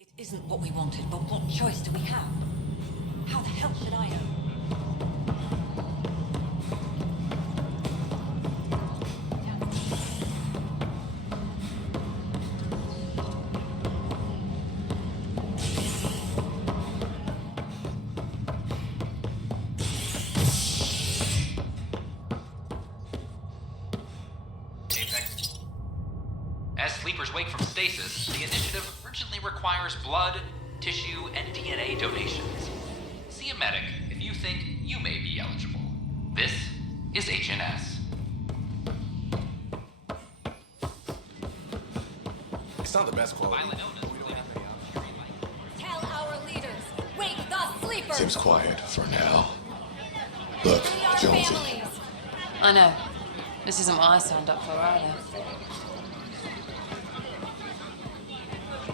It isn't what we wanted, but what choice do we have? How the hell should I know? As sleepers wake from stasis, the initiative urgently requires blood, tissue, and DNA donations. See a medic if you think you may be eligible. This is HNS. It's not the best quality. Tell our leaders, wake the sleepers! Seems quiet for now. Look, Jonesy. I know. This isn't what I signed up for either.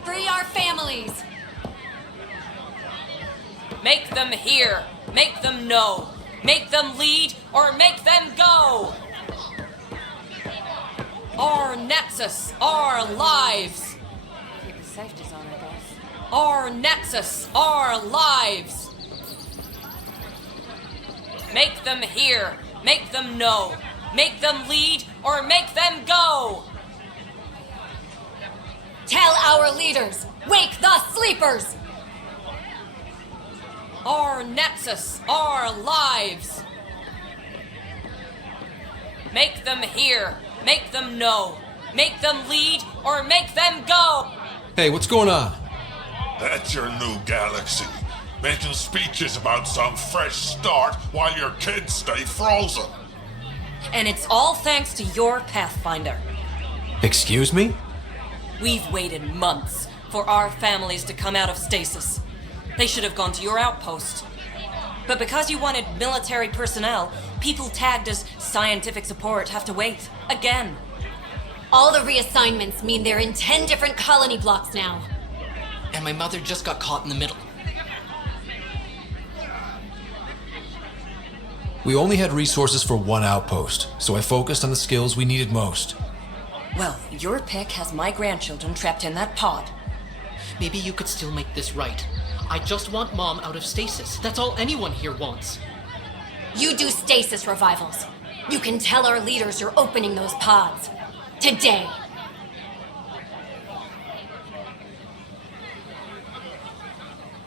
Free our families! Make them hear. Make them know. Make them lead or make them go. Our nexus, our lives. Keep the safeties on, I guess. Our nexus, our lives. Make them hear. Make them know. Make them lead or make them go. Tell our leaders, wake the sleepers! Our nexus, our lives. Make them hear, make them know, make them lead, or make them go! Hey, what's going on? That's your new galaxy. Making speeches about some fresh start while your kids stay frozen. And it's all thanks to your Pathfinder. Excuse me? We've waited months for our families to come out of stasis. They should have gone to your outpost. But because you wanted military personnel, people tagged as scientific support have to wait. Again. All the reassignments mean they're in 10 different colony blocks now. And my mother just got caught in the middle. We only had resources for one outpost, so I focused on the skills we needed most. Well, your pick has my grandchildren trapped in that pod. Maybe you could still make this right. I just want Mom out of stasis. That's all anyone here wants. You do stasis revivals. You can tell our leaders you're opening those pods. Today.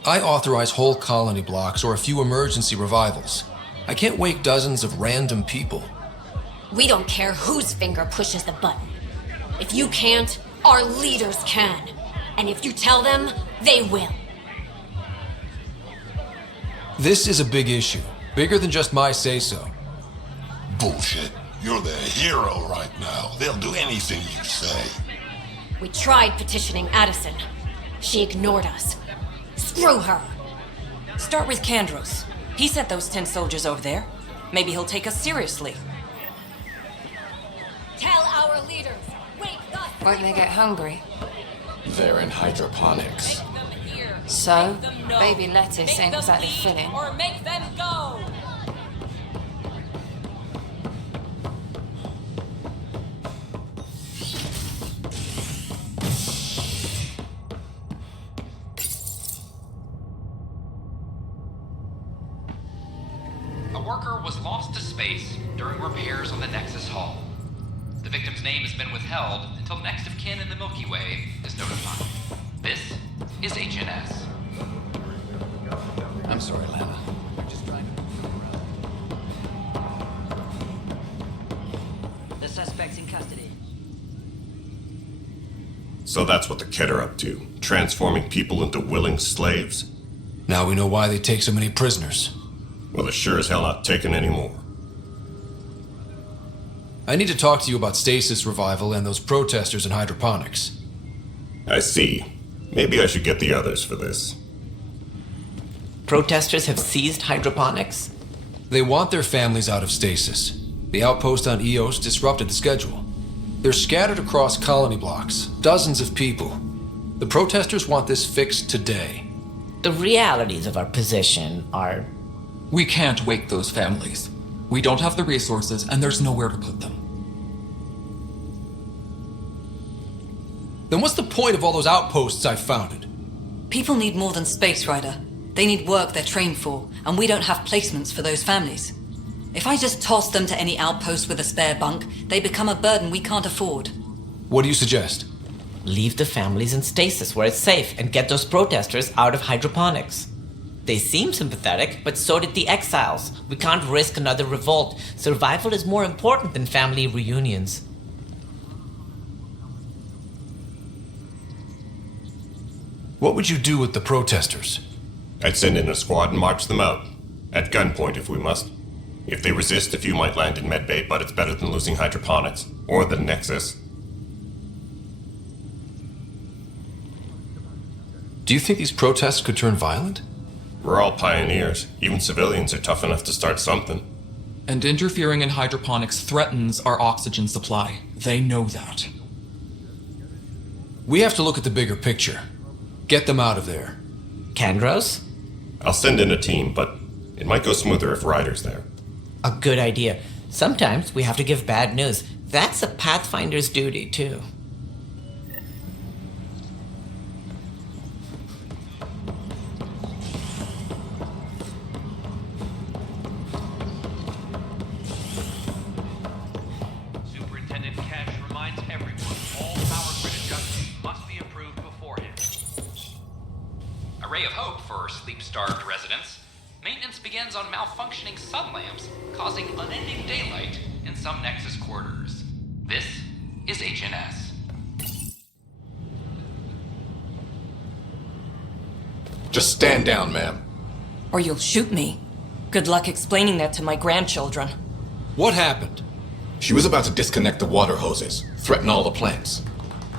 I authorize whole colony blocks or a few emergency revivals. I can't wake dozens of random people. We don't care whose finger pushes the button. If you can't, our leaders can. And if you tell them, they will. This is a big issue. Bigger than just my say-so. Bullshit. You're the hero right now. They'll do anything you say. We tried petitioning Addison. She ignored us. Screw her. Start with Kandros. He sent those 10 soldiers over there. Maybe he'll take us seriously. Tell our leaders, wake the Won't they get hungry? They're in hydroponics. Make them hear. So, Make them know. baby lettuce Make ain't them exactly lead filling. Or make them go. A worker was lost to space during repairs on the Nexus Hull. The victim's name has been withheld until next of kin in the Milky Way is notified. This is HNS. I'm sorry, Lana. We're just trying to... The suspect's in custody. So that's what the Kett are up to, transforming people into willing slaves? Now we know why they take so many prisoners. Well, they're sure as hell not taking any more. I need to talk to you about stasis revival and those protesters in hydroponics. I see. Maybe I should get the others for this. Protesters have seized hydroponics? They want their families out of stasis. The outpost on Eos disrupted the schedule. They're scattered across colony blocks, dozens of people. The protesters want this fixed today. The realities of our position are... We can't wake those families. We don't have the resources, and there's nowhere to put them. Then what's the point of all those outposts I founded? People need more than Space Rider. They need work they're trained for, and we don't have placements for those families. If I just toss them to any outpost with a spare bunk, they become a burden we can't afford. What do you suggest? Leave the families in stasis where it's safe and get those protesters out of hydroponics. They seem sympathetic, but so did the exiles. We can't risk another revolt. Survival is more important than family reunions. What would you do with the protesters? I'd send in a squad and march them out. At gunpoint if we must. If they resist, a few might land in medbay, but it's better than losing hydroponics. Or the Nexus. Do you think these protests could turn violent? We're all pioneers. Even civilians are tough enough to start something. And interfering in hydroponics threatens our oxygen supply. They know that. We have to look at the bigger picture. Get them out of there. Kandros? I'll send in a team, but it might go smoother if Ryder's there. A good idea. Sometimes we have to give bad news. That's a Pathfinder's duty, too. Superintendent Cash reminds everyone all power grid adjustments must be approved beforehand. A ray of hope for sleep-starved residents. Maintenance begins on malfunctioning sun lamps, causing unending daylight in some Nexus quarters. This is HNS. Just stand down, ma'am. Or you'll shoot me. Good luck explaining that to my grandchildren. What happened? She was about to disconnect the water hoses, threaten all the plants.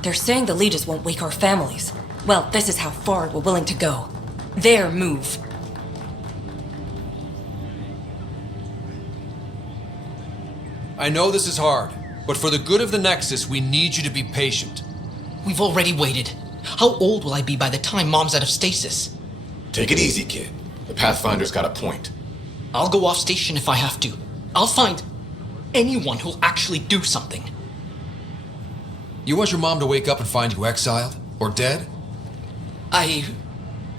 They're saying the leaders won't wake our families. Well, this is how far we're willing to go. Their move. I know this is hard, but for the good of the Nexus, we need you to be patient. We've already waited. How old will I be by the time Mom's out of stasis? Take it easy, kid. The Pathfinder's got a point. I'll go off station if I have to. I'll find anyone who'll actually do something. You want your mom to wake up and find you exiled? Or dead?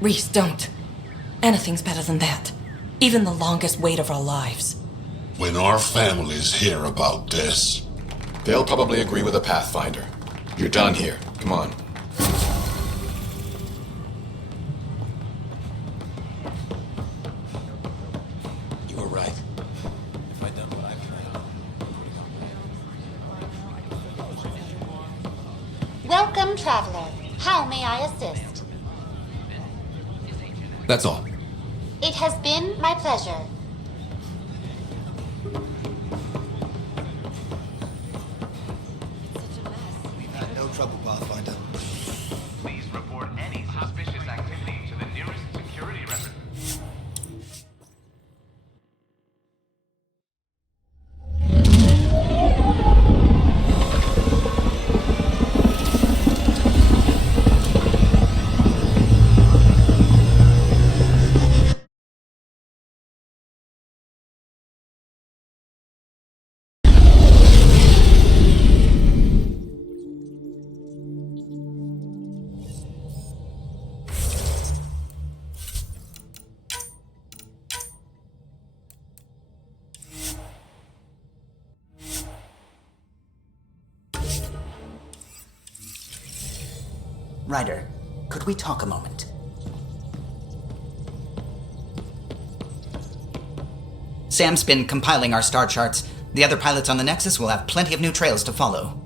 Reese, don't. Anything's better than that. Even the longest wait of our lives. When our families hear about this, They'll probably agree with the Pathfinder. You're done here. Come on. You were right. If I'd done what I planned. Welcome, traveler. How may I assist? That's all. It has been my pleasure. No trouble, Pathfinder. Please report any suspicious activity to the nearest security record. Ryder, could we talk a moment? Sam's been compiling our star charts. The other pilots on the Nexus will have plenty of new trails to follow.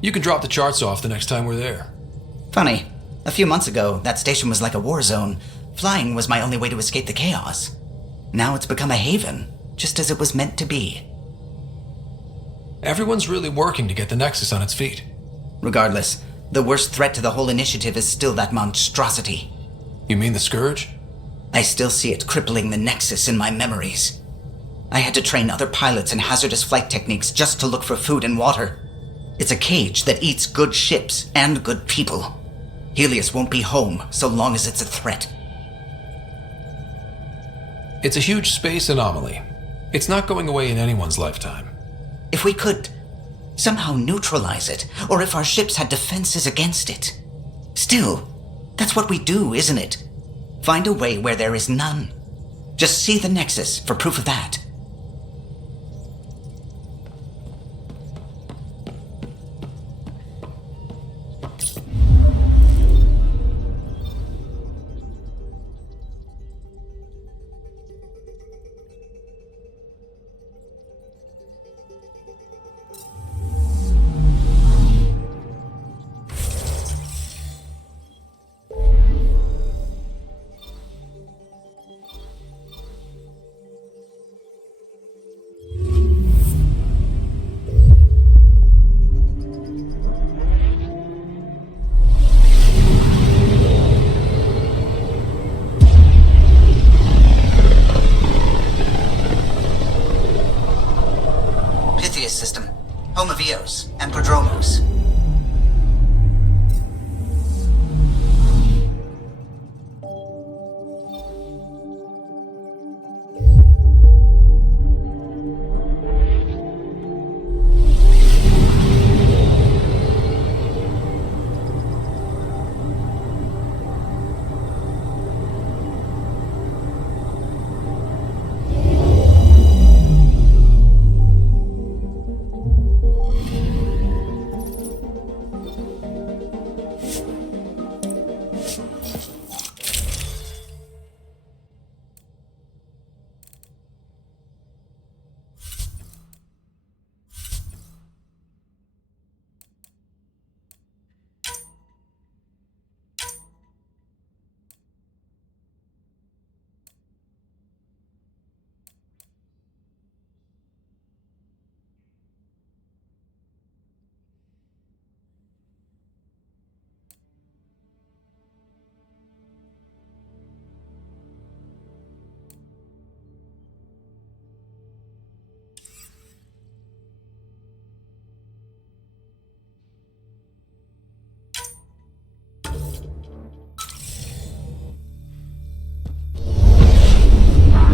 You can drop the charts off the next time we're there. Funny, a few months ago, that station was like a war zone. Flying was my only way to escape the chaos. Now it's become a haven, just as it was meant to be. Everyone's really working to get the Nexus on its feet. Regardless, the worst threat to the whole initiative is still that monstrosity. You mean the Scourge? I still see it crippling the Nexus in my memories. I had to train other pilots in hazardous flight techniques just to look for food and water. It's a cage that eats good ships and good people. Helios won't be home so long as it's a threat. It's a huge space anomaly. It's not going away in anyone's lifetime. If we could somehow neutralize it, or if our ships had defenses against it. Still, that's what we do, isn't it? Find a way where there is none. Just see the Nexus for proof of that. System, home of Eos and Prodromos.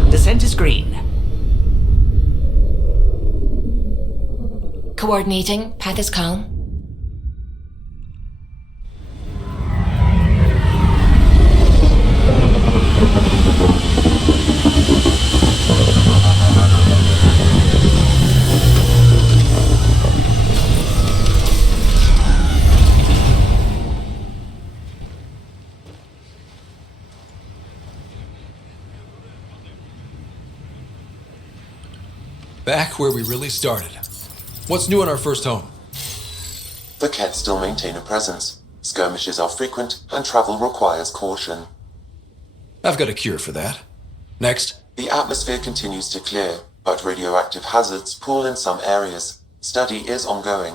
Descent is green. Coordinating. Path is calm. Back where we really started. What's new in our first home? The Kett still maintain a presence. Skirmishes are frequent, and travel requires caution. I've got a cure for that. Next. The atmosphere continues to clear, but radioactive hazards pool in some areas. Study is ongoing.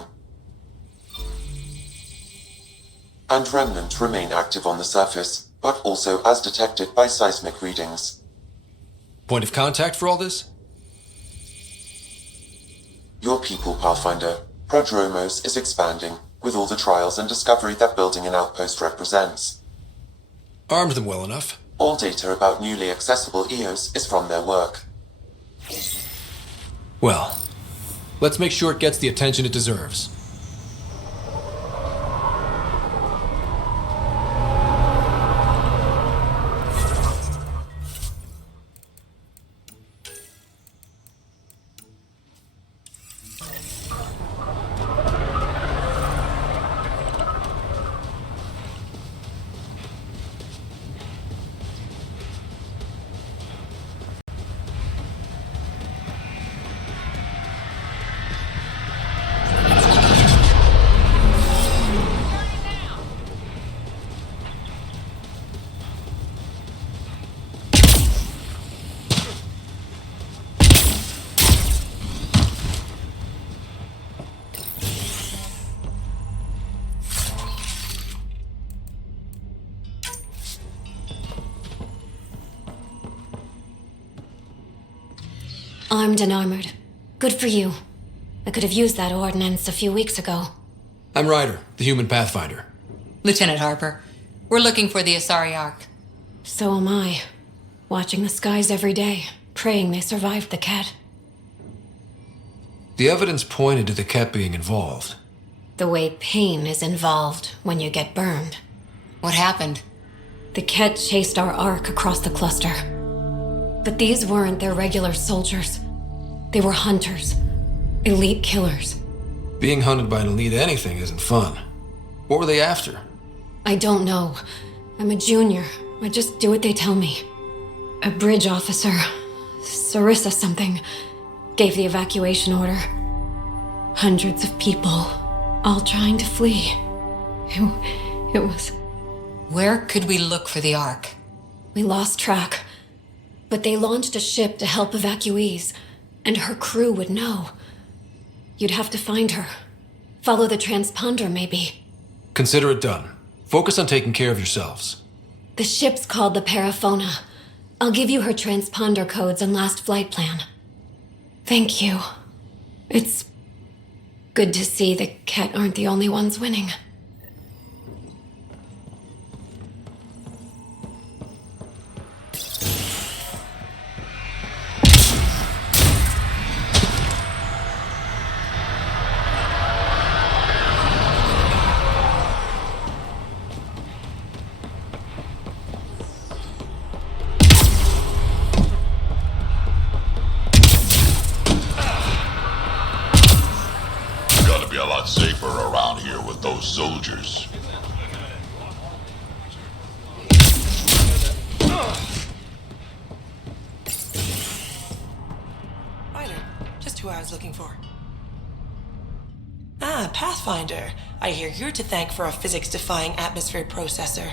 And remnant remain active on the surface, but also as detected by seismic readings. Point of contact for all this? Your people, Pathfinder. Prodromos is expanding, with all the trials and discovery that building an outpost represents. Armed them well enough. All data about newly accessible EOS is from their work. Well, let's make sure it gets the attention it deserves. Armed and armored. Good for you. I could have used that ordnance a few weeks ago. I'm Ryder, the human pathfinder. Lieutenant Harper, we're looking for the Asari Ark. So am I. Watching the skies every day, praying they survived the Ket. The evidence pointed to the Ket being involved. The way pain is involved when you get burned. What happened? The Ket chased our Ark across the cluster. But these weren't their regular soldiers. They were hunters. Elite killers. Being hunted by an elite anything isn't fun. What were they after? I don't know. I'm a junior. I just do what they tell me. A bridge officer, Sarissa something, gave the evacuation order. Hundreds of people, all trying to flee. It was... Where could we look for the Ark? We lost track. But they launched a ship to help evacuees, and her crew would know. You'd have to find her. Follow the transponder, maybe. Consider it done. Focus on taking care of yourselves. The ship's called the Paraphona. I'll give you her transponder codes and last flight plan. Thank you. It's good to see the Ket aren't the only ones winning. Gotta be a lot safer around here with those soldiers. Ryder, just who I was looking for. Ah, Pathfinder. I hear you're to thank for a physics-defying atmosphere processor.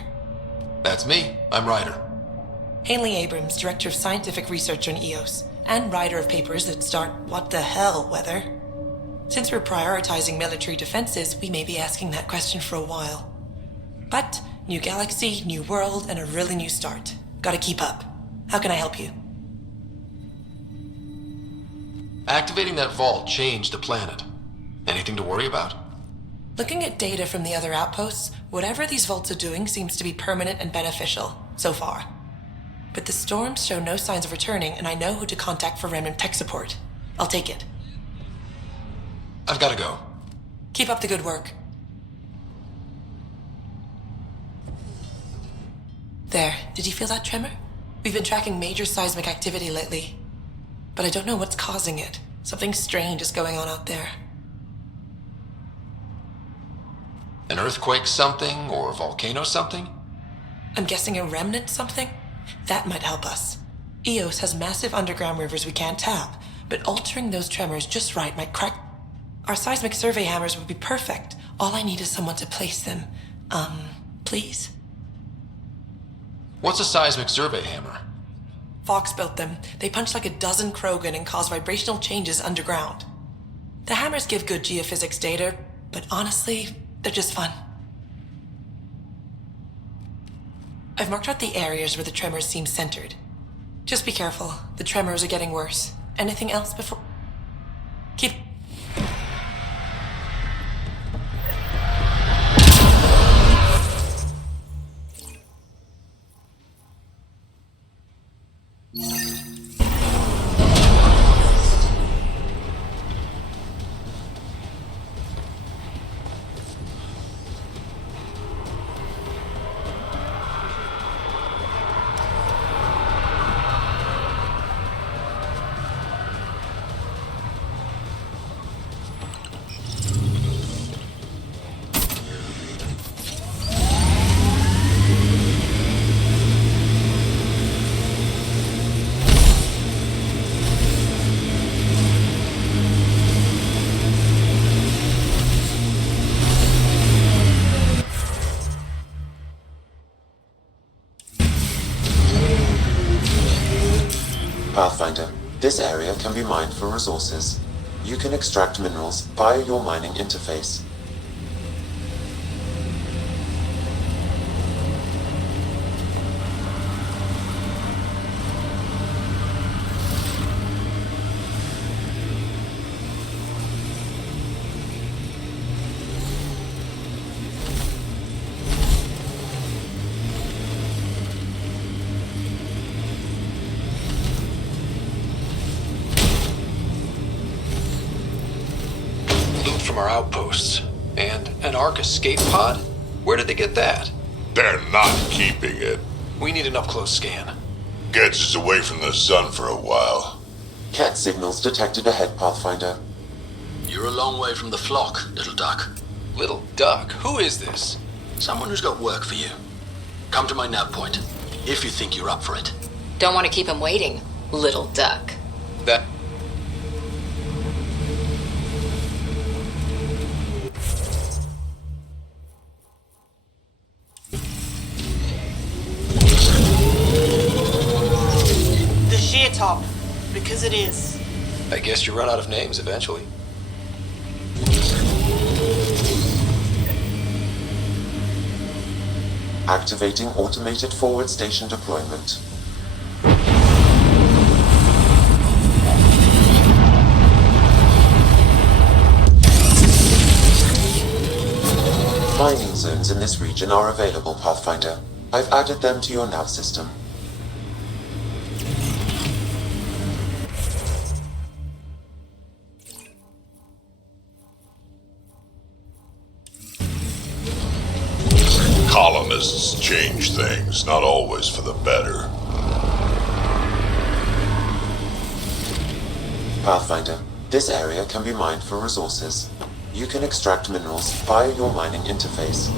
That's me. I'm Ryder. Hanley Abrams, Director of Scientific Research on EOS, and writer of papers that start what the hell weather. Since we're prioritizing military defenses, we may be asking that question for a while. But, new galaxy, new world, and a really new start. Gotta keep up. How can I help you? Activating that vault changed the planet. Anything to worry about? Looking at data from the other outposts, whatever these vaults are doing seems to be permanent and beneficial, so far. But the storms show no signs of returning, and I know who to contact for remnant tech support. I'll take it. I've gotta go. Keep up the good work. There, did you feel that tremor? We've been tracking major seismic activity lately. But I don't know what's causing it. Something strange is going on out there. An earthquake something, or a volcano something? I'm guessing a remnant something? That might help us. EOS has massive underground rivers we can't tap, but altering those tremors just right might crack... Our seismic survey hammers would be perfect. All I need is someone to place them. Please? What's a seismic survey hammer? Fox built them. They punch like a dozen Krogan and cause vibrational changes underground. The hammers give good geophysics data, but honestly, they're just fun. I've marked out the areas where the tremors seem centered. Just be careful. The tremors are getting worse. Anything else before... Keep... Pathfinder, this area can be mined for resources. You can extract minerals via your mining interface. from our outposts. And an Ark escape pod? Where did they get that? They're not keeping it. We need an up-close scan. Gets us away from the sun for a while. Cat signals detected ahead, Pathfinder. You're a long way from the flock, little duck. Little duck? Who is this? Someone who's got work for you. Come to my nav point, if you think you're up for it. Don't want to keep him waiting, little duck. That... The sheer top, because it is. I guess you run out of names eventually. Activating automated forward station deployment. Mining zones in this region are available, Pathfinder. I've added them to your nav system. Colonists change things, not always for the better. Pathfinder, this area can be mined for resources. You can extract minerals via your mining interface.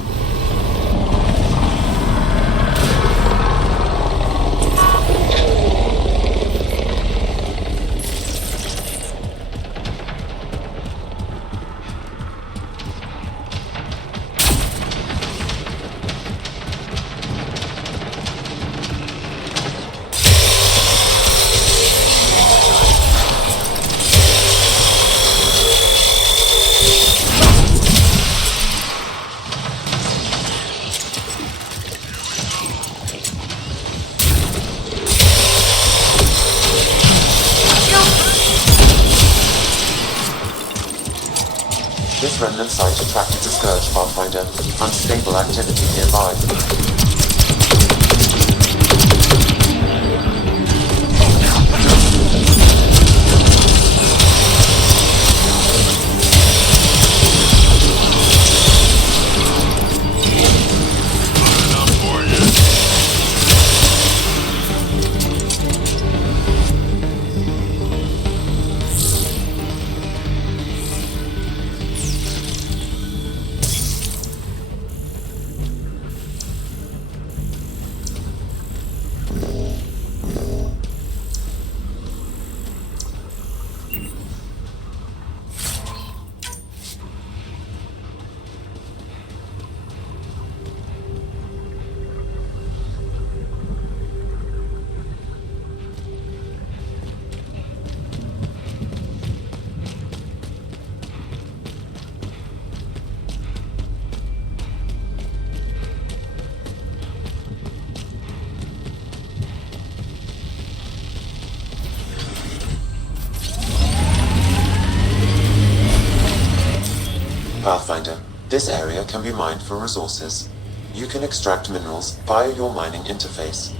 This remnant site attracted the Scourge, Pathfinder. Unstable activity nearby. Pathfinder, this area can be mined for resources. You can extract minerals via your mining interface.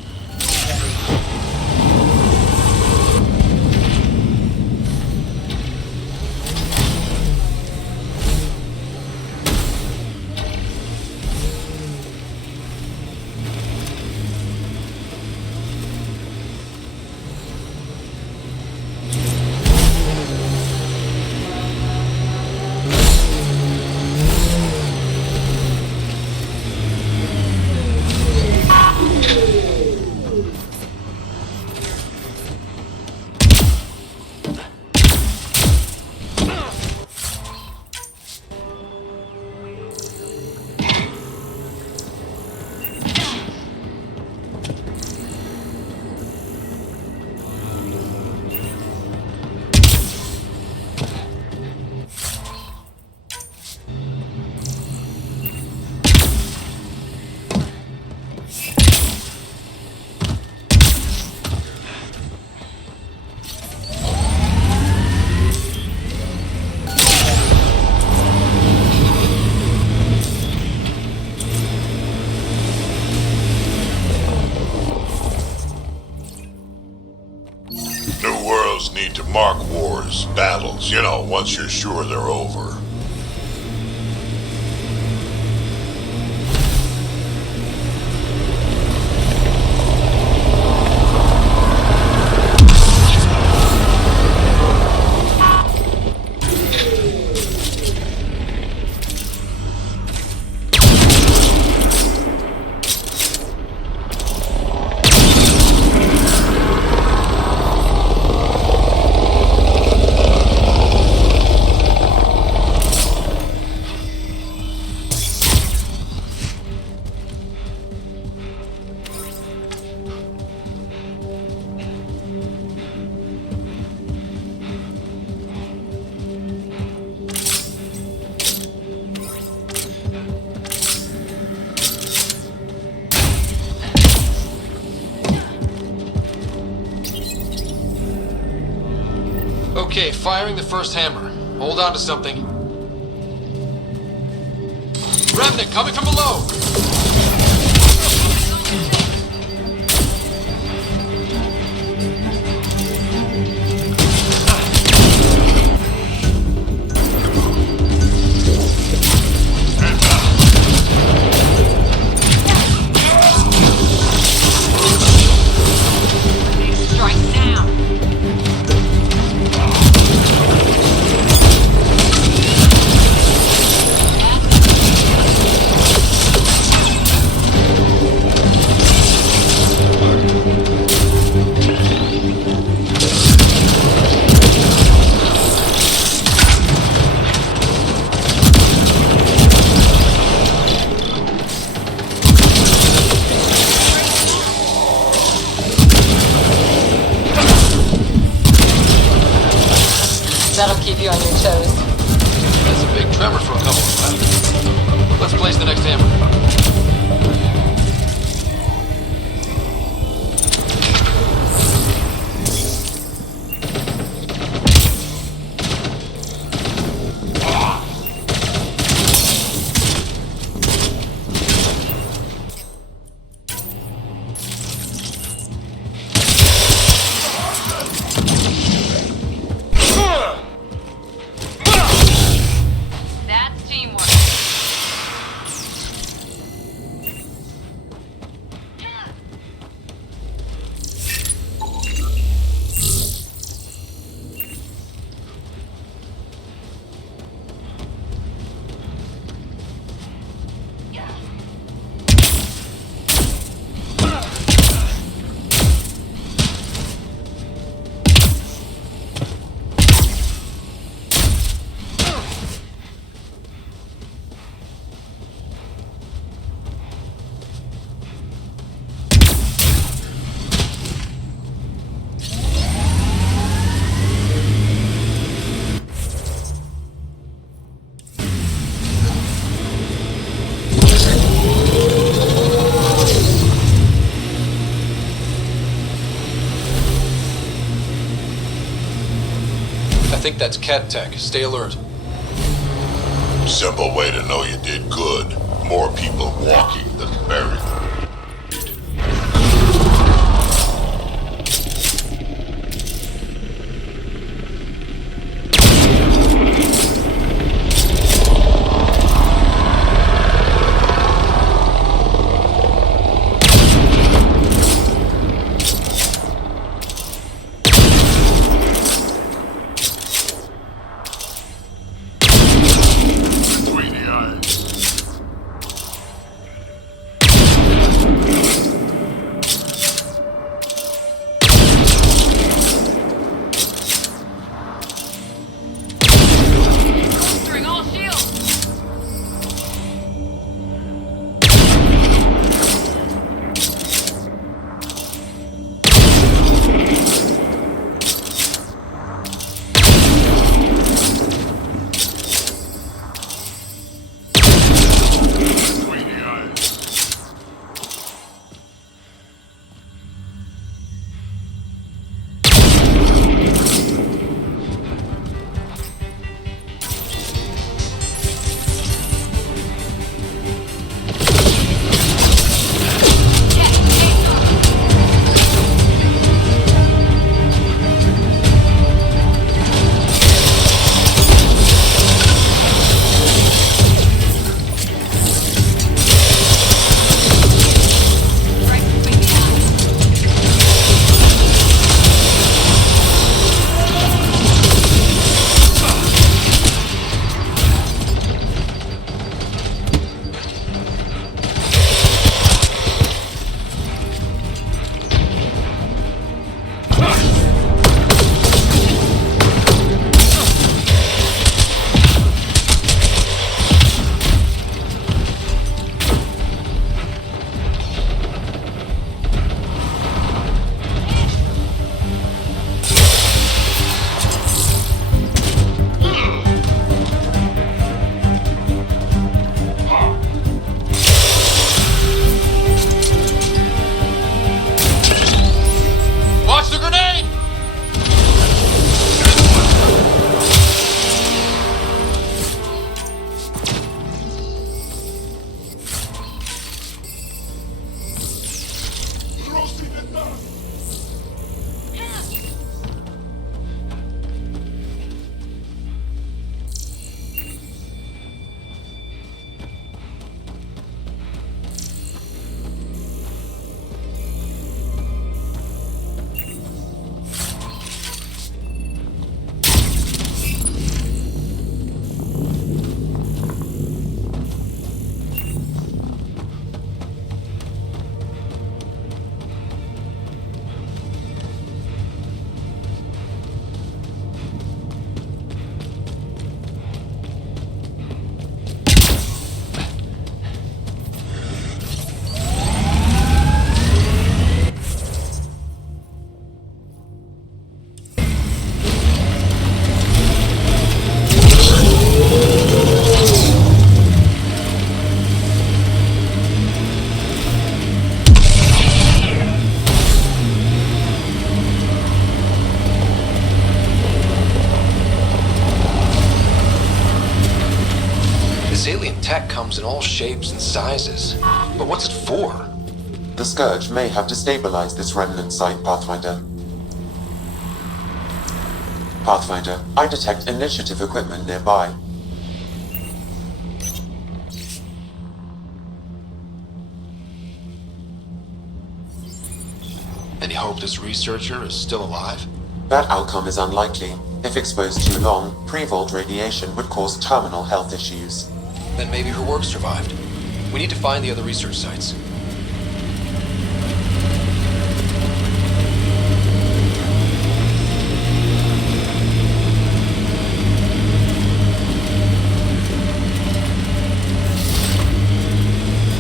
New worlds need to mark wars, battles, once you're sure they're over. Okay, firing the first hammer. Hold on to something. Remnant coming from below! That'll keep you on your toes. That's a big tremor for a couple of times. Let's place the next hammer. That's teamwork. I think that's Cat Tech. Stay alert. Simple way to know you did good. More people walking than buried. Between the eyes. This alien tech comes in all shapes and sizes. But what's it for? The Scourge may have destabilized this remnant site, Pathfinder. Pathfinder, I detect initiative equipment nearby. Any hope this researcher is still alive? That outcome is unlikely. If exposed too long, pre-vault radiation would cause terminal health issues. Then maybe her work survived. We need to find the other research sites.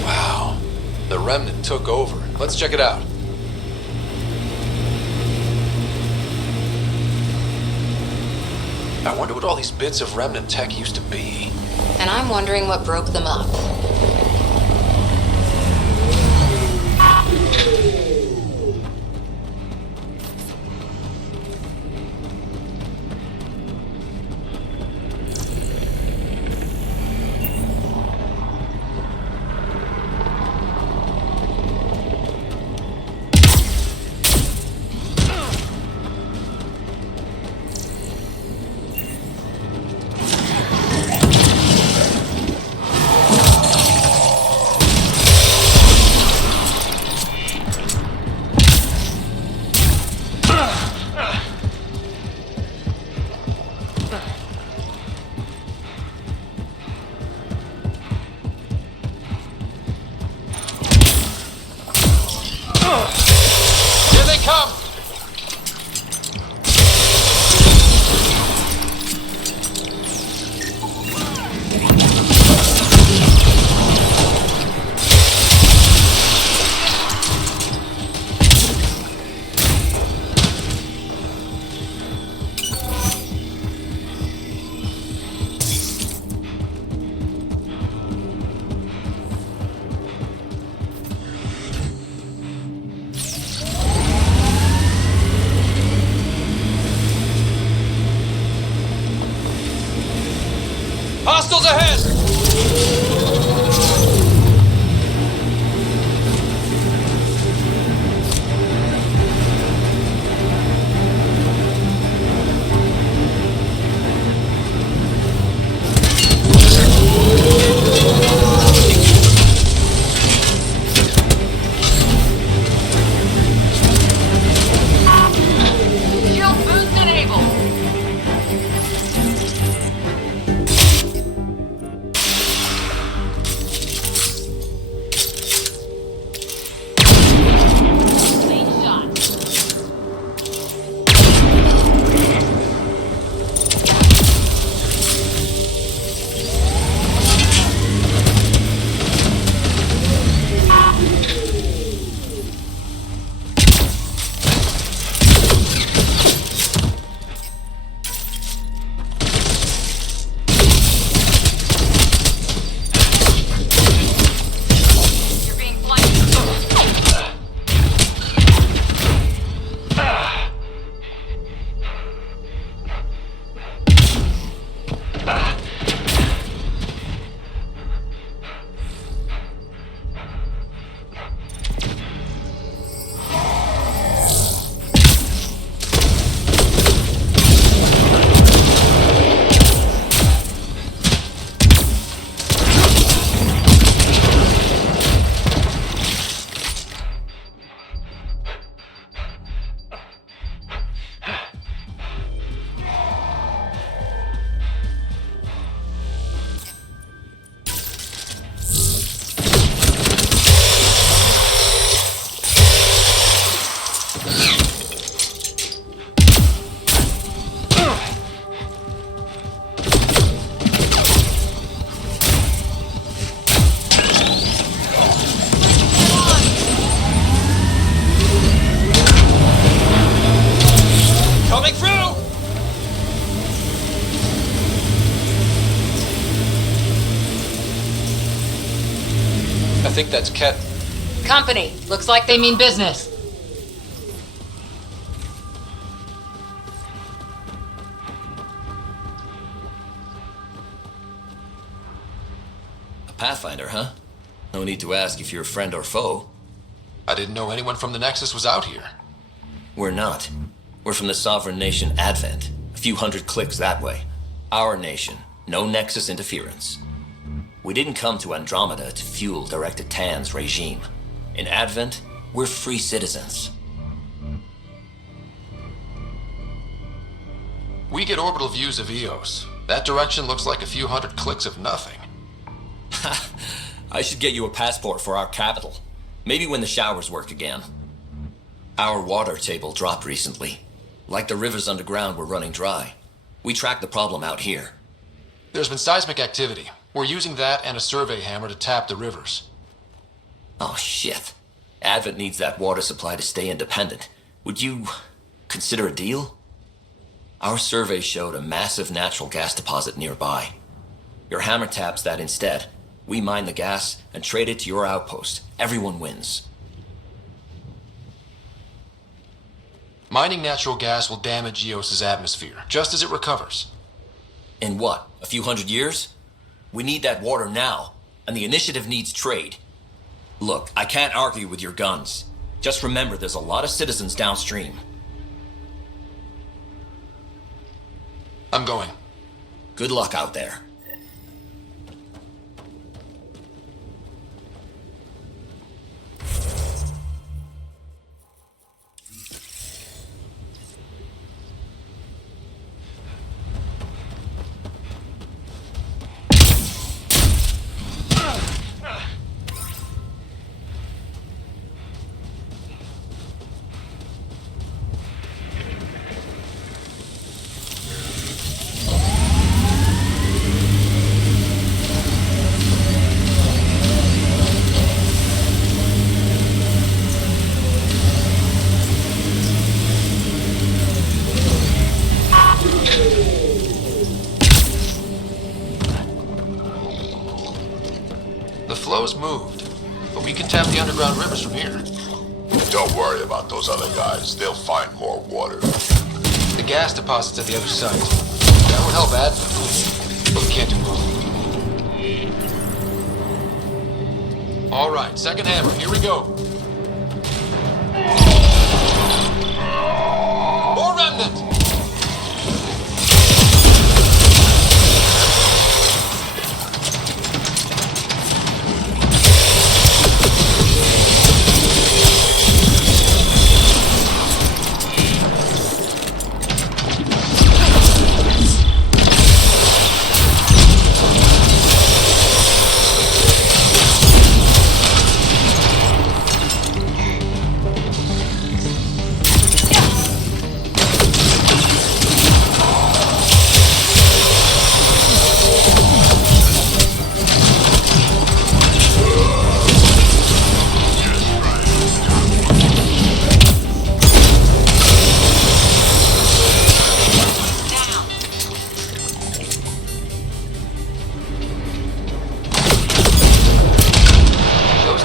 Wow. The remnant took over. Let's check it out. I wonder what all these bits of remnant tech used to be. And I'm wondering what broke them up. Here they come! Hostiles ahead! Shield boost enabled! Coming through! I think that's Ket. Company. Looks like they mean business. Pathfinder, huh? No need to ask if you're a friend or foe. I didn't know anyone from the Nexus was out here. We're not. We're from the sovereign nation Advent. A few hundred clicks that way. Our nation. No Nexus interference. We didn't come to Andromeda to fuel Director Tan's regime. In Advent, we're free citizens. We get orbital views of Eos. That direction looks like a few hundred clicks of nothing. I should get you a passport for our capital. Maybe when the showers work again. Our water table dropped recently. Like the rivers underground were running dry. We tracked the problem out here. There's been seismic activity. We're using that and a survey hammer to tap the rivers. Oh, shit. Advent needs that water supply to stay independent. Would you consider a deal? Our survey showed a massive natural gas deposit nearby. Your hammer taps that instead. We mine the gas and trade it to your outpost. Everyone wins. Mining natural gas will damage Eos's atmosphere, just as it recovers. In what, a few hundred years? We need that water now, and the initiative needs trade. Look, I can't argue with your guns. Just remember there's a lot of citizens downstream. I'm going. Good luck out there. The flow's moved, but we can tap the underground rivers from here. Don't worry about those other guys. They'll find more water. The gas deposit's at the other site. That will help Advent, but we can't do both. All right, second hammer. Here we go. More remnant!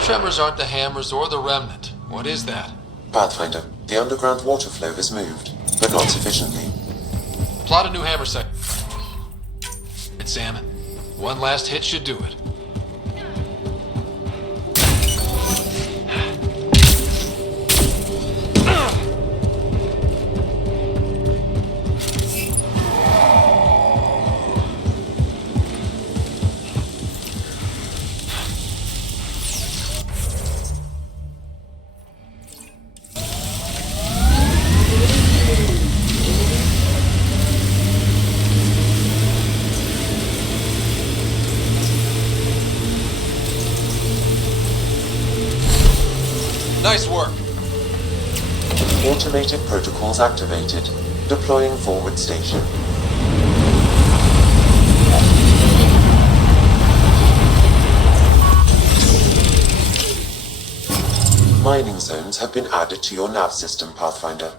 Tremors aren't the hammers or the remnant. What is that? Pathfinder, the underground water flow has moved, but not sufficiently. Plot a new hammer site. Sam, one last hit should do it. Nice work. Automated protocols activated. Deploying forward station. Mining zones have been added to your nav system, Pathfinder.